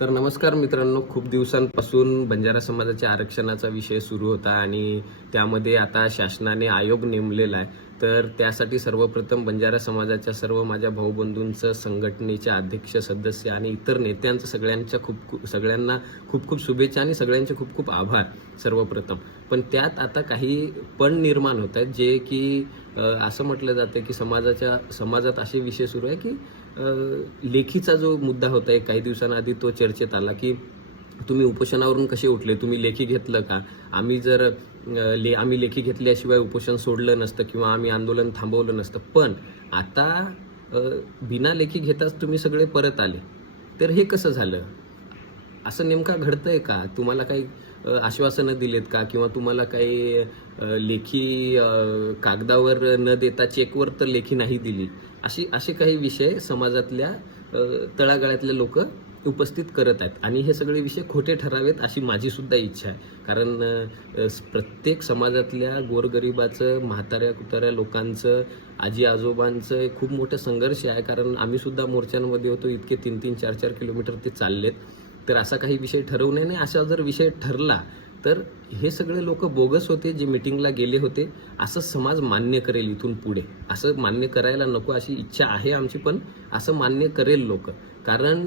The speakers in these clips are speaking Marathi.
तर नमस्कार मित्रांनो, खूप दिवसांपासून बंजारा समाजाच्या आरक्षणाचा विषय सुरू होता आणि त्यामध्ये आता शासनाने आयोग नेमलेला आहे. तर त्यासाठी सर्वप्रथम बंजारा समाजाच्या सर्व माझ्या भाऊबंधूंचं, संघटनेचे अध्यक्ष, सदस्य आणि इतर नेत्यांचं सगळ्यांना खूप खूप शुभेच्छा आणि सगळ्यांचे खूप खूप आभार सर्वप्रथम. पण त्यात आता काही पण निर्माण होत आहेत जे की असं म्हटलं जातं की समाजात असे विषय सुरू आहे की लेखीचा जो मुद्दा होता एक काही दिवसांआधी तो चर्चेत आला की तुम्ही उपोषणावरून कसे उठले, तुम्ही लेखी घेतलं का? आम्ही लेखी घेतल्याशिवाय उपोषण सोडलं नसतं किंवा आम्ही आंदोलन थांबवलं नसतं. पण आता अ, बिना लेखी घेताच तुम्ही सगळे परत आले. तर हे कसं झालं? असं नेमकं घडतंय का? तुम्हाला काही आश्वासनं दिलेत का? किंवा तुम्हाला काही लेखी कागदावर न देता चेकवर तर लेखी नाही दिली. असे काही विषय समाजातल्या तळागाळातले लोक उपस्थित करत आहेत आणि हे सगळे विषय खोटे ठरावेत अशी माझी सुद्धा इच्छा आहे. कारण प्रत्येक समाजातल्या गोरगरिबाचं, म्हाताऱ्या-कुताऱ्या लोकांचं, आजी-आजोबांचं खूप मोठं संघर्ष आहे. कारण आम्ही सुद्धा मोर्चांमध्ये होतो. इतके 3-3, 4-4 किलोमीटर ते चाललेत. तर असा काही विषय ठरवू नये. असा जर विषय ठरला तर हे सगळे लोक बोगस होते जे मीटिंगला गेले होते असं समाज मान्य करेल इथून पुढे. असं मान्य करायला नको अशी इच्छा आहे आमची, पण असं मान्य करेल लोक. कारण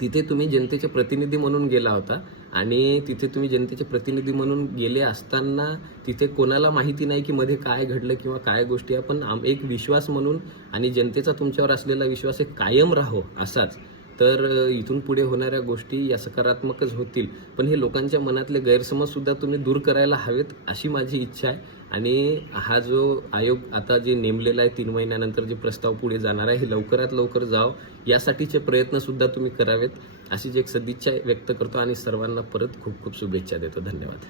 तिथे तुम्ही जनतेचे प्रतिनिधी म्हणून गेला होता आणि तिथे तुम्ही जनतेचे प्रतिनिधी म्हणून गेले असताना तिथे कोणाला माहिती नाही की मध्ये काय घडलं किंवा काय गोष्टी आहे. पण एक विश्वास म्हणून आणि जनतेचा तुमच्यावर असलेला विश्वास हे कायम राहो असाच. तर इथून पुढे होणाऱ्या गोष्टी या सकारात्मकच होतील. पण हे लोकांच्या मनातले गैरसमज सुद्धा तुम्ही दूर करायला हवेत अशी माझी इच्छा आहे. आणि हा जो आयोग आता जे नेमलेला आहे 3 महिन्यानंतर जे प्रस्ताव पुढे जाणार आहे हे लवकरात लवकर जावं यासाठीचे प्रयत्न सुद्धा तुम्ही करावेत अशीच एक सदिच्छा व्यक्त करतो आणि सर्वांना परत खूप खूप शुभेच्छा देतो. धन्यवाद.